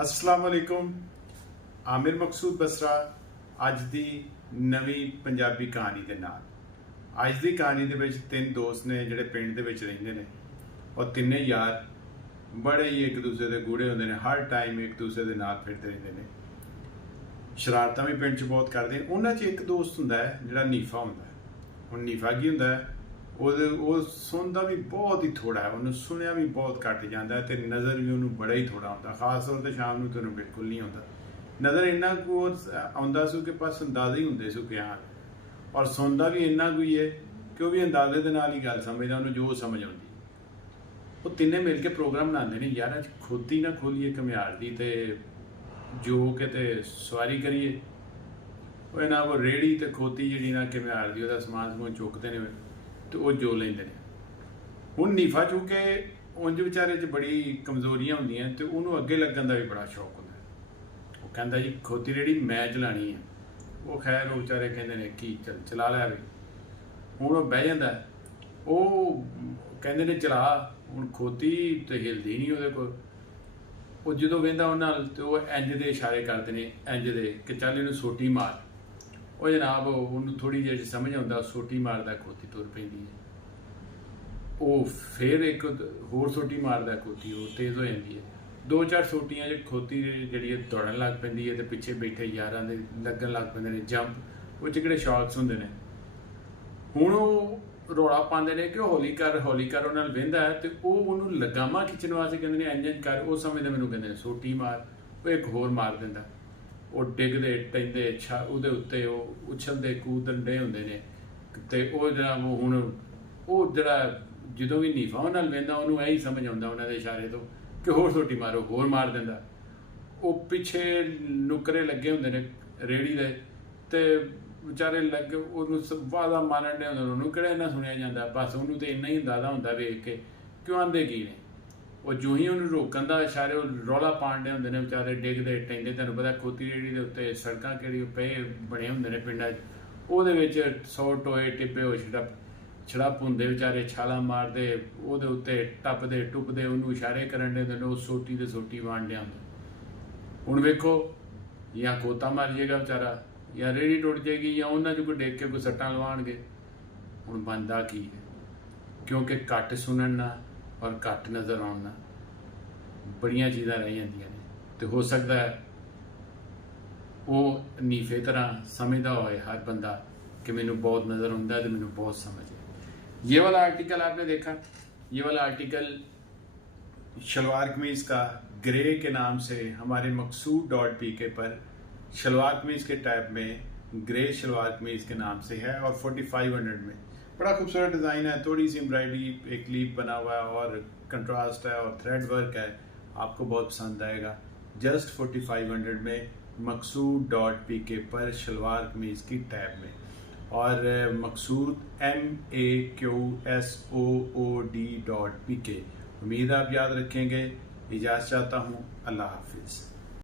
अस्सलाम वालेकुम। आमिर मकसूद बसरा अज दी नवी पंजाबी कहानी के नाल। अज दी कहानी दे विच तीन दोस्त ने जिहड़े पिंड दे विच रहिंदे ने और तिन्ने यार बड़े ही एक दूसरे दे गूढ़े हुंदे ने। हर टाइम एक दूसरे दे नाल फिरदे रहिंदे ने, शरारतां भी पिंड च बहुत करदे ने। उन्हां च एक दोस्त हुंदा है जिहड़ा नीफा हुंदा है। हुण नीफा की हुंदा है, ਉਹ ਸੁਣਦਾ ਵੀ ਬਹੁਤ ਹੀ ਥੋੜਾ ਹੈ, ਉਹਨੂੰ ਸੁਣਿਆ ਵੀ ਬਹੁਤ ਘੱਟ ਜਾਂਦਾ ਹੈ ਤੇ ਨਜ਼ਰ ਵੀ ਉਹਨੂੰ ਬੜਾ ਹੀ ਥੋੜਾ ਆਉਂਦਾ। ਖਾਸ ਤੌਰ ਤੇ ਸ਼ਾਮ ਨੂੰ ਤੈਨੂੰ ਬਿਲਕੁਲ ਨਹੀਂ ਆਉਂਦਾ ਨਜ਼ਰ। ਇੰਨਾ ਕੁ ਆਉਂਦਾ ਸੀ ਕਿ ਬਸ ਅੰਦਾਜ਼ੇ ਹੀ ਹੁੰਦੇ ਸੀ ਕਿ ਹਾਂ, ਔਰ ਸੁਣਦਾ ਵੀ ਇੰਨਾ ਕੁ ਹੀ ਹੈ ਕਿ ਉਹ ਵੀ ਅੰਦਾਜ਼ੇ ਦੇ ਨਾਲ ਹੀ ਗੱਲ ਸਮਝਦਾ, ਉਹਨੂੰ ਜੋ ਸਮਝ ਆਉਂਦੀ। ਉਹ ਤਿੰਨੇ ਮਿਲ ਕੇ ਪ੍ਰੋਗਰਾਮ ਬਣਾਉਂਦੇ ਨੇ, ਯਾਰ ਅੱਜ ਖੋਤੀ ਨਾ ਖੋਲੀਏ ਘੁਮਿਆਰ ਦੀ ਤੇ ਜੋ ਕਿਤੇ ਸਵਾਰੀ ਕਰੀਏ। ਉਹ ਇਹਨਾਂ ਕੋਲ ਰੇਹੜੀ ਤੇ ਖੋਤੀ ਜਿਹੜੀ ਨਾ ਘੁਮਿਆਰ ਦੀ, ਉਹਦਾ ਸਮਾਨ ਸਮੂਨ ਚੁੱਕਦੇ ਨੇ ਤੇ ਉਹ ਜੋ ਲੈਂਦੇ ਨੇ। ਹੁਣ ਨੀਫਾ ਚੂੰਕਿ ਉਂਝ ਵਿਚਾਰੇ 'ਚ ਬੜੀ ਕਮਜ਼ੋਰੀਆਂ ਹੁੰਦੀਆਂ ਤੇ ਉਹਨੂੰ ਅੱਗੇ ਲੱਗਣ ਦਾ ਵੀ ਬੜਾ ਸ਼ੌਕ ਹੁੰਦਾ। ਉਹ ਕਹਿੰਦਾ ਜੀ ਖੋਤੀ ਰੇਹੜੀ ਮੈਂ ਚਲਾਉਣੀ ਹੈ। ਉਹ ਖੈਰ ਉਹ ਵਿਚਾਰੇ ਕਹਿੰਦੇ ਨੇ ਕੀ ਚਲਾ ਲਿਆ ਵੀ। ਹੁਣ ਉਹ ਬਹਿ ਜਾਂਦਾ, ਉਹ ਕਹਿੰਦੇ ਨੇ ਚਲਾ। ਹੁਣ ਖੋਤੀ ਤੇ ਹਿਲਦੀ ਨਹੀਂ ਉਹਦੇ ਕੋਲ। ਉਹ ਜਦੋਂ ਵਹਿੰਦਾ ਉਹਨਾਂ ਨਾਲ ਤੇ ਉਹ ਇੰਝ ਦੇ ਇਸ਼ਾਰੇ ਕਰਦੇ ਨੇ, ਇੰਝ ਦੇ ਕਿ ਚੱਲ ਇਹਨੂੰ ਸੋਟੀ ਮਾਰ। ਉਹ ਜਨਾਬ ਉਹਨੂੰ ਥੋੜ੍ਹੀ ਜਿਹੀ ਸਮਝ ਆਉਂਦਾ, ਸੋਟੀ ਮਾਰਦਾ, ਖੋਤੀ ਤੁਰ ਪੈਂਦੀ ਹੈ। ਉਹ ਫਿਰ ਇੱਕ ਹੋਰ ਸੋਟੀ ਮਾਰਦਾ, ਖੋਤੀ ਉਹ ਤੇਜ਼ ਹੋ ਜਾਂਦੀ ਹੈ। ਦੋ ਚਾਰ ਸੋਟੀਆਂ 'ਚ ਖੋਤੀ ਜਿਹੜੀ ਹੈ ਦੌੜਨ ਲੱਗ ਪੈਂਦੀ ਹੈ ਤੇ ਪਿੱਛੇ ਬੈਠੇ ਯਾਰਾਂ ਦੇ ਲੱਗਣ ਲੱਗ ਪੈਂਦੇ ਨੇ ਜੰਪ। ਉਹ 'ਚ ਕਿਹੜੇ ਸ਼ਾਟਸ ਹੁੰਦੇ ਨੇ। ਹੁਣ ਉਹ ਰੌਲਾ ਪਾਉਂਦੇ ਨੇ ਕਿ ਹੌਲੀ ਕਰ ਹੌਲੀ ਕਰ। ਉਹਨਾਂ ਨਾਲ ਵਹਿੰਦਾ ਹੈ ਤੇ ਉਹ ਉਹਨੂੰ ਲਗਾਮਾਂ ਖਿੱਚਣ ਵਾਸਤੇ ਕਹਿੰਦੇ ਨੇ ਇੰਜ ਕਰ। ਉਹ ਸਮਝਦੇ ਮੈਨੂੰ ਕਹਿੰਦੇ ਨੇ ਸੋਟੀ ਮਾਰ। ਉਹ ਇੱਕ ਹੋਰ ਮਾਰ ਦਿੰਦਾ। ਉਹ ਡਿੱਗਦੇ ਟੈਂਦੇ ਉਹਦੇ ਉੱਤੇ ਉਹ ਉਛਲਦੇ ਕੂਦਣ ਡੇ ਹੁੰਦੇ ਨੇ ਤੇ ਉਹ ਜਿਹੜਾ ਹੁਣ ਉਹ ਜਿਹੜਾ ਜਦੋਂ ਵੀ ਨੀਫਾ ਉਹਨਾਂ ਨਾਲ ਵਹਿੰਦਾ ਉਹਨੂੰ ਇਹੀ ਸਮਝ ਆਉਂਦਾ ਉਹਨਾਂ ਦੇ ਇਸ਼ਾਰੇ ਤੋਂ ਕਿ ਹੋਰ ਸੋਟੀ ਮਾਰੋ। ਹੋਰ ਮਾਰ ਦਿੰਦਾ। ਉਹ ਪਿੱਛੇ ਨੁਕਰੇ ਲੱਗੇ ਹੁੰਦੇ ਨੇ ਰੇਹੜੀ ਦੇ ਤੇ ਵਿਚਾਰੇ ਲੱਗੇ ਉਹਨੂੰ ਵਾਦਾ ਮਾਰਨ ਡੇ ਹੁੰਦੇ। ਉਹਨੂੰ ਕਿਹੜਾ ਇੰਨਾ ਸੁਣਿਆ ਜਾਂਦਾ, ਬਸ ਉਹਨੂੰ ਤਾਂ ਇੰਨਾ ਹੀ ਅੰਦਾਜ਼ਾ ਹੁੰਦਾ ਵੇਖ ਕੇ ਕਿਉਂ ਆਂਦੇ ਕੀ ਨੇ। ਉਹ ਜੋ ਹੀ ਉਹਨੂੰ ਰੋਕਣ ਦਾ ਇਸ਼ਾਰੇ ਉਹ ਰੌਲਾ ਪਾਉਣ ਦੇ ਹੁੰਦੇ ਨੇ। ਵਿਚਾਰੇ ਡਿੱਗਦੇ ਟੈਂਦੇ। ਤੁਹਾਨੂੰ ਪਤਾ ਖੋਤੀ ਰੇਹੜੀ ਦੇ ਉੱਤੇ ਸੜਕਾਂ ਕਿਹੜੀ ਪਏ ਬਣੇ ਹੁੰਦੇ ਨੇ ਪਿੰਡਾਂ 'ਚ। ਉਹਦੇ ਵਿੱਚ 100 ਟੋਏ ਟਿੱਪੇ ਹੋਏ ਛੜੱਪ ਹੁੰਦੇ, ਵਿਚਾਰੇ ਛਾਲਾਂ ਮਾਰਦੇ ਉਹਦੇ ਉੱਤੇ ਟੱਪਦੇ ਟੁੱਪਦੇ ਉਹਨੂੰ ਇਸ਼ਾਰੇ ਕਰਨ ਦੇ ਹੁੰਦੇ ਨੇ। ਉਹ ਸੋਟੀ ਤੇ ਸੋਟੀ ਵਾਂਡਿਆ ਹੁੰਦਾ। ਹੁਣ ਵੇਖੋ ਜਾਂ ਖੋਤਾ ਮਰ ਜਾਏਗਾ ਵਿਚਾਰਾ, ਜਾਂ ਰੇਹੜੀ ਟੁੱਟ ਜਾਏਗੀ, ਜਾਂ ਉਹਨਾਂ 'ਚ ਕੋਈ ਡਿੱਗ ਕੇ ਕੋਈ ਸੱਟਾਂ ਲਵਾਉਣਗੇ। ਹੁਣ ਬਣਦਾ ਕੀ ਹੈ, ਕਿਉਂਕਿ ਘੱਟ ਸੁਣਨ ਨਾਲ ਔਰ ਘੱਟ ਨਜ਼ਰ ਆਉਣ ਨਾਲ ਬੜੀਆਂ ਚੀਜ਼ਾਂ ਰਹਿ ਜਾਂਦੀਆਂ ਨੇ। ਤੇ ਹੋ ਸਕਦਾ ਹੈ ਉਹ ਨੀਫੇ ਤਰ੍ਹਾਂ ਸਮਝਦਾ ਹੋਏ ਹਰ बंदा कि मैनू बहुत नज़र आता है तो मैनू बहुत समझ है। ये वाला आर्टिकल आपने देखा, ये वाला आर्टिकल शलवार कमीज़ का ग्रे के नाम से हमारे मकसूद.pk पर शलवार कमीज़ के टैब में ग्रे शलवार कमीज़ के नाम से है और 4500 में। बड़ा खूबसूरत डिज़ाइन है, थोड़ी सी एम्ब्रॉयडरी, एक लीफ बना हुआ है और कंट्रास्ट है और थ्रेड वर्क है। आपको बहुत पसंद आएगा। जस्ट 4500 में मकसूद.pk पर शलवार कमीज़ की टैब में। और मकसूद MAQSOOD.pk। उम्मीद आप याद रखेंगे। इजाज़त चाहता हूँ। अल्लाह हाफिज़।